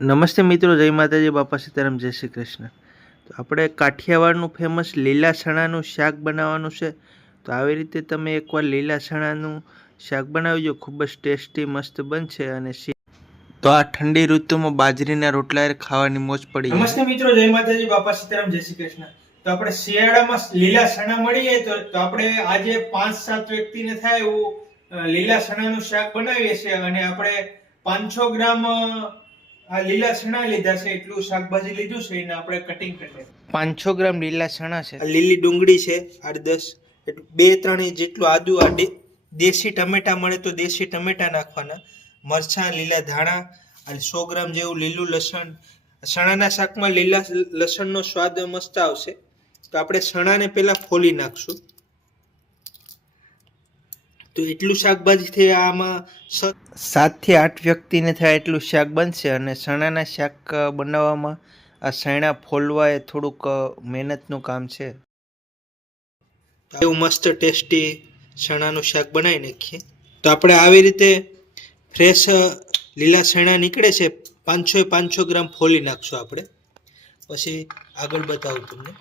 નમસ્તે મિત્રો, જય માતાજી, બાપા સીતારામ, જય શ્રી કૃષ્ણ. તો આપણે કાઠિયાવાડનું ફેમસ લીલા ચણાનું શાક બનાવવાનું છે. તો આવી રીતે તમે એકવાર લીલા ચણાનું શાક બનાવજો, ખૂબ જ ટેસ્ટી, મસ્ત બનશે અને તો આ ઠંડી ઋતુમાં બાજરીના રોટલા ખાવાની મોજ પડી. નમસ્તે મિત્રો, જય માતાજી, બાપા સીતારામ, જય શ્રી કૃષ્ણ. તો આપણે શિયાળામાં લીલા ચણા મળીએ તો આપણે આજે પાંચ સાત વ્યક્તિને થાય એવું લીલા ચણાનું શાક બનાવીએ છીએ અને આપણે પાંચસો ગ્રામ આ લીલા ચણા લીધા છે એટલું શાકભાજી લીધું છે એને આપણે કટિંગ કરી પાંચ પાંચસો ગ્રામ લીલા ચણા છે. આ લીલી ડુંગળી છે આઠ દસ એટલું બે ત્રણ જેટલું આદુ આ દેશી ટમેટા મળે તો દેશી ટમેટા નાખવાના. મરચાં લીલા ધાણા અને સો ગ્રામ જેવું લીલું લસણ. ચણાના શાકમાં લીલા લસણનો સ્વાદ મસ્ત આવશે. તો આપણે ચણાને પહેલાં ફોલી નાખશું. તો એટલું શાકભાજીથી આમાં સાતથી આઠ વ્યક્તિને થાય એટલું શાક બનશે અને ચણાના શાક બનાવવામાં આ સૈણા ફોલવા એ થોડુંક મહેનતનું કામ છે. એવું મસ્ત ટેસ્ટી ચણાનું શાક બનાવી નાખીએ. તો આપણે આવી રીતે ફ્રેશ લીલા શેણા નીકળે છે પાંચસો પાંચસો ગ્રામ ફોલી નાખશું આપણે. પછી આગળ બતાવું તમને.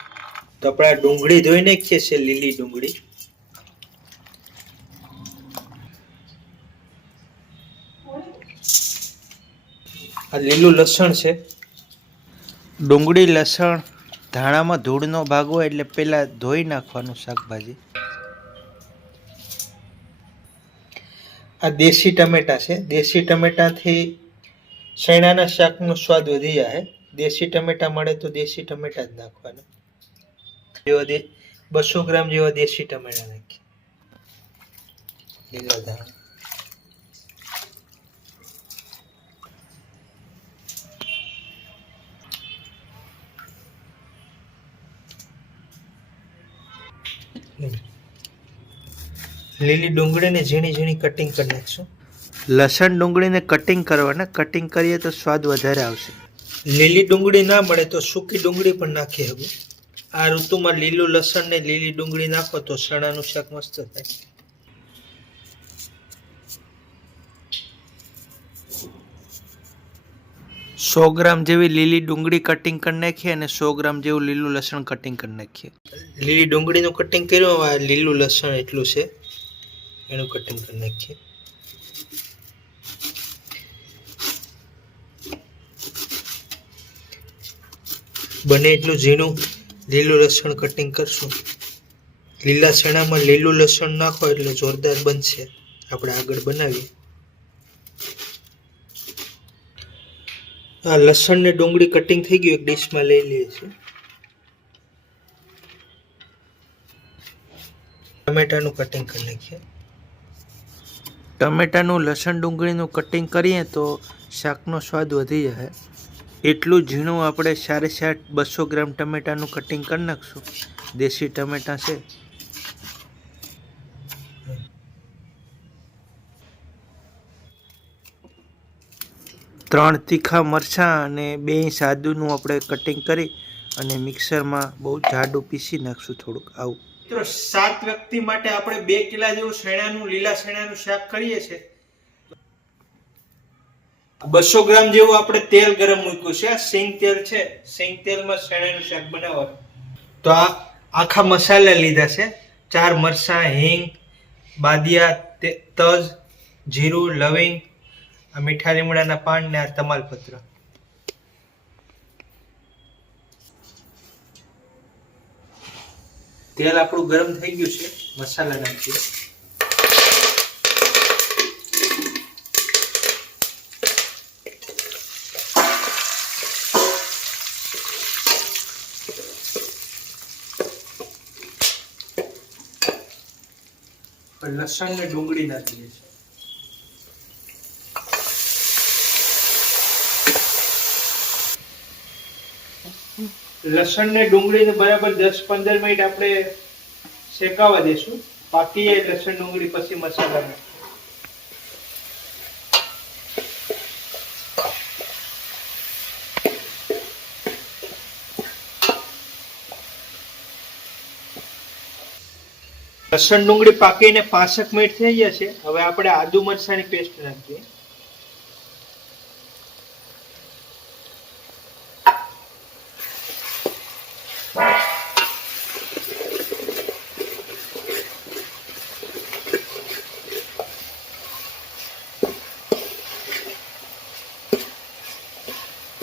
તો આપણે ડુંગળી ધોઈ નાખીએ છીએ લીલી ડુંગળી. આ લીલું લસણ છે. ડુંગળી લસણ ધાણામાં ધૂળનો ભાગ હોય એટલે પહેલાં ધોઈ નાખવાનું શાકભાજી. આ દેશી ટમેટા છે. દેશી ટમેટાથી શેણાના શાકનો સ્વાદ વધી જાય દેશી ટમેટા મળે તો દેશી ટમેટા જ નાખવાના. જેવા દે બસો ગ્રામ જેવા દેશી ટમેટા નાખીએ. લીલા ધાણા. લીલી ડુંગળીને ઝીણી ઝીણી કટિંગ કરી નાખશું. લસણ ડુંગળીને કટિંગ કરવાના કટિંગ કરીએ તો સ્વાદ વધારે આવશે. લીલી ડુંગળી ના મળે તો સૂકી ડુંગળી પણ નાખી હવે આ ઋતુમાં લીલું લસણ ને લીલી ડુંગળી નાખો તો ચણાનું શાક મસ્ત થાય. સો ગ્રામ જેવી લીલી ડુંગળી કટિંગ કરી નાખીએ અને સો ગ્રામ જેવું લીલું લસણ કટિંગ કરી નાખીએ. લીલી ડુંગળીનું કટિંગ કર્યું આ લીલું લસણ એટલું છે. એનું કટિંગ કરી બને એટલું ઝીણું લીલું લસણ કટિંગ કરશું. લીલા ચણામાં લીલું લસણ નાખો એટલે જોરદાર બનશે. આપણે આગળ બનાવીએ. આ લસણ ને ડુંગળી કટિંગ થઈ ગયું, એક ડીશમાં લઈ લઈએ છીએ. ટમેટાનું કટિંગ કરી નાખીએ. ટમેટાનું લસણ ડુંગળીનું કટિંગ કરીએ તો શાકનો સ્વાદ વધી જાય. એટલું ઝીણું આપણે સાડે સાત બસો ગ્રામ ટમેટાનું કટિંગ કરી નાખશું. દેશી ટમેટાં છે. ત્રણ તીખા મરચાં અને બે આદુનું આપણે કટિંગ કરી અને મિક્સરમાં બહુ જાડું પીસી નાખશું થોડુંક આવું. મિત્રો, સાત વ્યક્તિ માટે આપણે બે કિલા જેવું શેણાનું, લીલા શેણાનું શાક કરીએ છીએ. બસો ગ્રામ જેવું આપણે તેલ ગરમ મૂક્યું છે. આ સિંગ તેલ છે. સિંગ તેલમાં શેણાનું શાક બનાવવાનું. તો આ આખા મસાલા લીધા છે. ચાર મરચાં, હિંગ, બાદિયા તજ, જીરું, લવિંગ, આ મીઠા લીમડાના પાન ને આ તમાલપત્ર. તેલ આપણું ગરમ થઈ ગયું છે મસાલા નાખીએ. લસણ ને ડુંગળી નાખીએ છીએ. લસણ ને ડુંગળીને બરાબર દસ પંદર મિનિટ આપણે શેકાવા દેશું. પાકી જાય લસણ, ડુંગળી, પછી મસાલા લસણ, ડુંગળી પાકીને પાંસઠ મિનિટ થઈ ગયા છે. હવે આપણે આદુ મરસાની પેસ્ટ નાખીએ.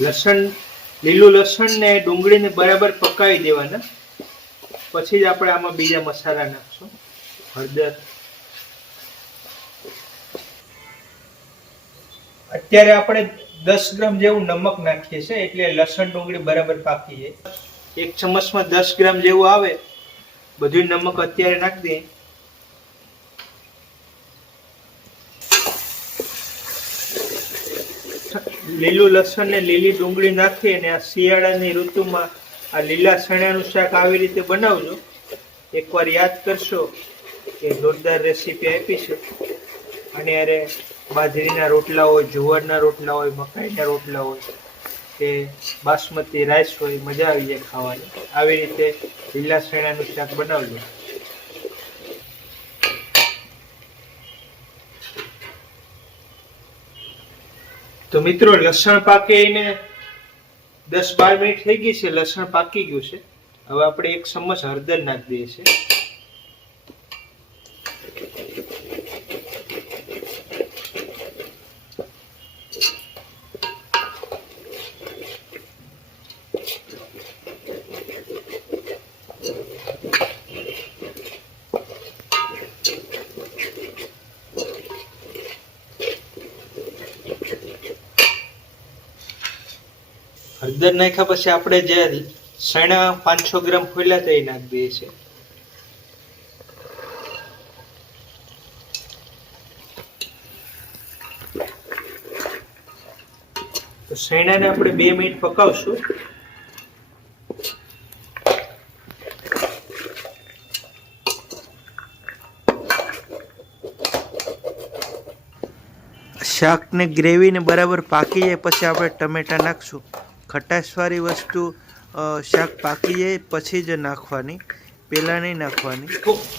લસણ, લીલું લસણ ને ડુંગળીને બરાબર પકાવી દેવાના. પછી જ આપણે આમાં બીજા મસાલા નાખશું. હળદર. અત્યારે આપણે દસ ગ્રામ જેવું નમક નાખીએ છીએ, એટલે લસણ, ડુંગળી બરાબર પાકી જાય. એક ચમચમાં દસ ગ્રામ જેવું આવે બધું નમક અત્યારે નાખી દઈએ. લીલું લસણ ને લીલી ડુંગળી નાખી અને આ શિયાળાની ઋતુમાં આ લીલા ચણાનું શાક આવી રીતે બનાવજો. એકવાર યાદ કરશો કે જોરદાર રેસીપી આપી છે. અને અરે બાજરીના રોટલા હોય, જુવારના રોટલા હોય, મકાઈના રોટલા હોય, કે બાસમતી રાઈસ હોય, મજા આવી જાય ખાવાની. આવી રીતે લીલા શેણાનું શાક બનાવજો. તો મિત્રો, લસણ પાકે એને દસ બાર મિનિટ થઈ ગઈ છે. લસણ પાકી ગયું છે. હવે આપણે એક ચમચ હળદર નાખી દઈએ છીએ. હળદર નાખ્યા પછી આપણે જે સણા પાંચસો ગ્રામ ફોલ્યા તે નાખી દઈએ છીએ. તો સૈણાને આપણે બે મિનિટ પકાવશું. શાકને ગ્રેવીને બરાબર પાકી જાય પછી આપણે ટમેટા નાખશું. ખટાશવાળી વસ્તુ શાક પાકી જાય પછી જ નાખવાની પહેલાં નહીં નાખવાની.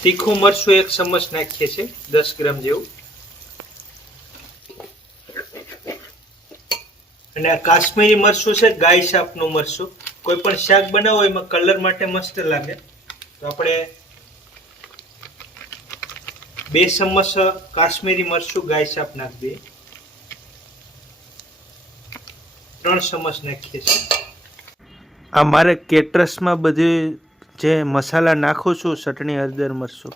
તીખું- મરચું એક ચમચ નાખીએ છીએ, દસ ગ્રામ જેવું. અને આ કાશ્મીરી મરચું છે, ગાય શાકનું મરચું. કોઈ પણ શાક બનાવો, એમાં કલર માટે મસ્ત લાગે. તો આપણે બે ચમચ કાશ્મીરી મરચું, ગાય શાક નાખી દઈએ. ત્રણ ચમચ નાખીએ છીએ. આ મારે કેટરસમાં બધી જે મસાલા નાખું છું ચટણી હળદર મરચું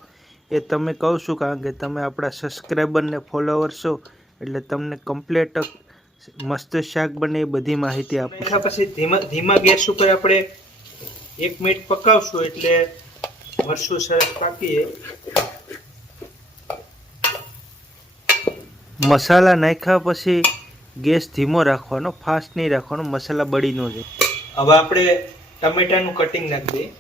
એ તમે કહું છું કારણ કે તમે આપણા સબસ્ક્રાઈબરને ફોલોવર છો એટલે તમને કમ્પ્લેટ મસ્ત શાક બને એ બધી માહિતી આપો પછી ધીમા ધીમા ગેસ ઉપર આપણે એક મિનિટ પકાવશું એટલે મરચું સરસ પાકીએ. મસાલા નાખ્યા પછી ગેસ ધીમો રાખવાનો ફાસ્ટ નહીં રાખવાનો મસાલા બળી ન જાય. હવે આપણે ટમેટાનું કટિંગ નાખી દઈએ.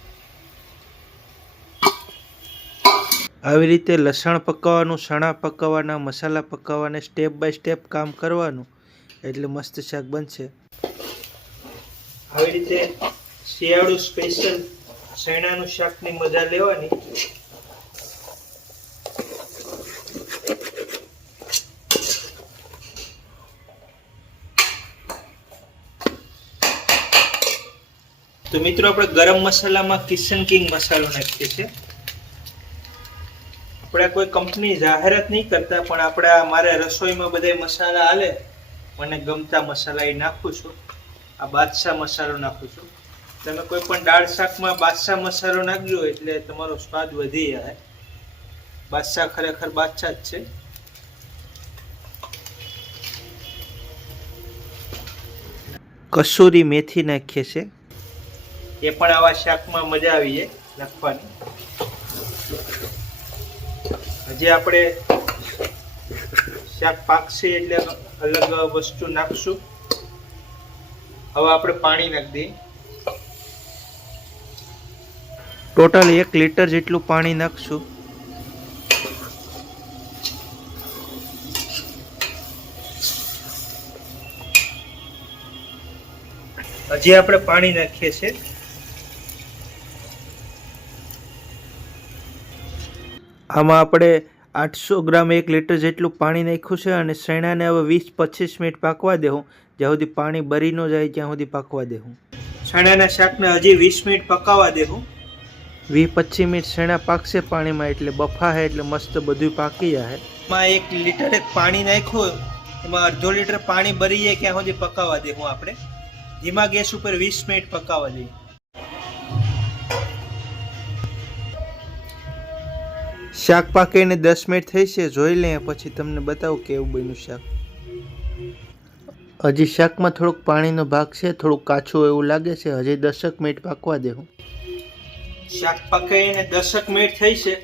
આવી રીતે લસણ પકાવવાનું સણા પકાવવાના મસાલા પકાવવાના સ્ટેપ બાય સ્ટેપ કામ કરવાનું એટલે મસ્ત શાક બનશે. આવી રીતે શિયાળુ સ્પેશિયલ શેણાનું શાકની મજા લેવાની. તો મિત્રો, આપણે ગરમ મસાલામાં કિચન કિંગ મસાલો નાખીએ છીએ. આપણે કોઈ કંપની જાહેરાત નહીં કરતા, પણ આપણે મારે રસોઈમાં બધા મસાલા હાલે, મને ગમતા મસાલા એ નાખું છું. આ બાદશાહ મસાલો નાખું છું. તમે કોઈ પણ દાળ શાકમાં બાદશાહ મસાલો નાખજો, એટલે તમારો સ્વાદ વધી જાય બાદશાહ ખરેખર બાદશાહ જ છે. કસૂરી મેથી નાખીએ છે એ પણ આવા શાકમાં મજા આવી જાય નાખવાની. હજી આપણે શાક પાકશે એટલે અલગ વસ્તુ નાખશું. હવે આપણે પાણી નાખી દઈએ. ટોટલ એક લીટર જેટલું પાણી નાખશું. હજી આપણે પાણી નાખીએ છીએ. આમાં આપણે આઠસો ગ્રામ એક લીટર જેટલું પાણી નાખ્યું છે અને શેણાને હવે વીસ પચીસ મિનિટ પાકવા દેવું જ્યાં સુધી પાણી બરી ન જાય ત્યાં સુધી પાકવા દેવું શેણાના શાકને હજી વીસ મિનિટ પકાવવા દેવું વીસ પચીસ મિનિટ શેણા પાકશે પાણીમાં એટલે બફા હે એટલે મસ્ત બધું પાકી જાય એમાં એક લીટર એક પાણી નાખ્યું. એમાં અડધો લીટર પાણી બરી જાય ત્યાં સુધી પકાવવા દેવું આપણે. ધીમા ગેસ ઉપર વીસ મિનિટ પકાવવા દઈએ શાક પાકીને દસ મિનિટ થઈ છે, જોઈ લઈએ પછી તમને બતાવું કેવું બન્યું શાક. હજી શાકમાં થોડુંક પાણીનો ભાગ છે, થોડુંક કાચું એવું લાગે છે, હજી દસક મિનિટ પાકવા દેવું. શાક પકાઈને દસક મિનિટ થઈ છે,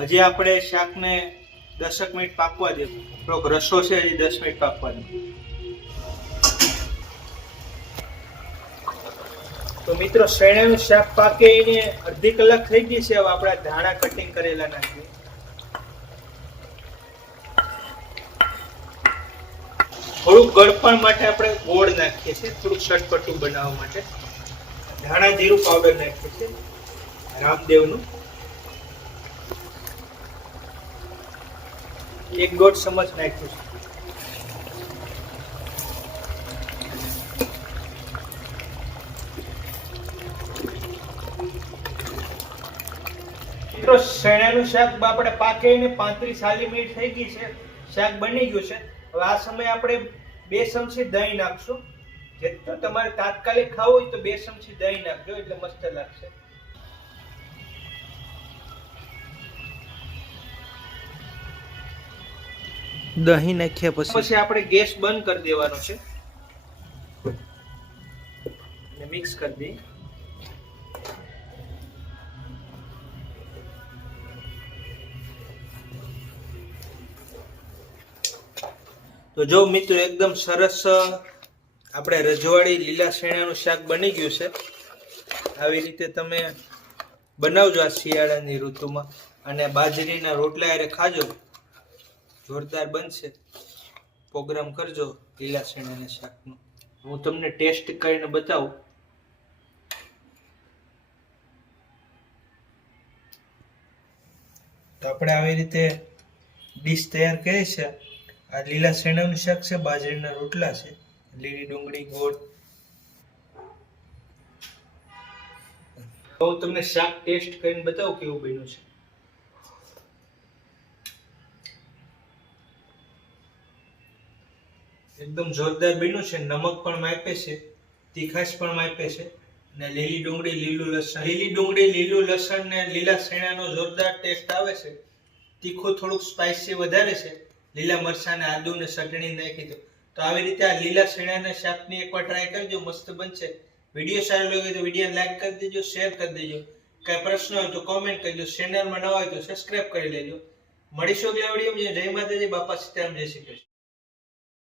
હજી આપણે શાકને દસક મિનિટ પાકવા દેવું. થોડોક રસો છે, હજી દસ મિનિટ પાકવા દેવું. તો મિત્રો, શેણાનું શાક પાકે એને અડધી કલાક થઈ ગઈ છે. હવે ધાણા કટિંગ કરેલા નાખીએ. થોડુંક ગળપણ માટે આપણે ગોળ નાખીએ છીએ. થોડુંક શટપટું બનાવવા માટે. ધાણા જીરું પાવડર નાખીએ છીએ. રામદેવનું. એક દોઢ ચમચ નાખ્યું છે. મિત્રો શેણાનું શાક આપણે પાકીને પાંત્રીસ ચાલીસ મિનિટ થઈ ગઈ છે. શાક બની ગયું છે. હવે આ સમયે આપણે બે ચમચી દહીં નાખશું. જેટલું તમારે તાત્કાલિક ખાવું હોય તો બે ચમચી દહીં નાખજો એટલે મસ્ત લાગશે. દહીં નાખ્યા પછી પછી આપણે ગેસ બંધ કરી દેવાનો છે. મિક્સ કરી દઈએ. તો જો મિત્રો એકદમ સરસ આપણે રજવાડી લીલા શેણાનું શાક બની ગયું છે. આવી રીતે તમે બનાવજો આ શિયાળાની ઋતુમાં અને બાજરીના રોટલા અરે ખાજો. જોરદાર બનશે. પ્રોગ્રામ કરજો લીલા શેણાના શાકનો. હું તમને ટેસ્ટ કરીને બતાવું. તો આપણે આવી રીતે ડીશ તૈયાર કરી છે. આ લીલા શેણાનું શાક છે, બાજરીના રોટલા છે, લીલી ડુંગળી, ગોળ. તો તમને શાક ટેસ્ટ કરીને બતાવો કેવું બન્યું છે. એકદમ જોરદાર બન્યું છે, નમક પણ માપે છે, તીખાશ પણ માપે છે, અને લીલી ડુંગળી, લીલું લસણ. લીલી ડુંગળી, લીલું લસણ ને લીલા શેણાનો જોરદાર ટેસ્ટ આવે છે, તીખું થોડુંક સ્પાઇસી વધારે છે લીલા મરચાં ને આદુ ને ચટણી નાખી દો. તો આવી રીતે આ લીલા શેણાના શાકની એકવાર ટ્રાય કરજો, મસ્ત બનશે. વીડિયો સારો લાગ્યો તો વીડિયો લાઈક કરી દેજો શેર કરી દેજો. કાંઈ પ્રશ્ન હોય તો કોમેન્ટ કરજો. ચેનલમાં નવા હોય તો સબસ્ક્રાઇબ કરી લેજો. મળીશું કે આવડીએ જય માતાજી, બાપા સીતારામ, જય શ્રી કૃષ્ણ.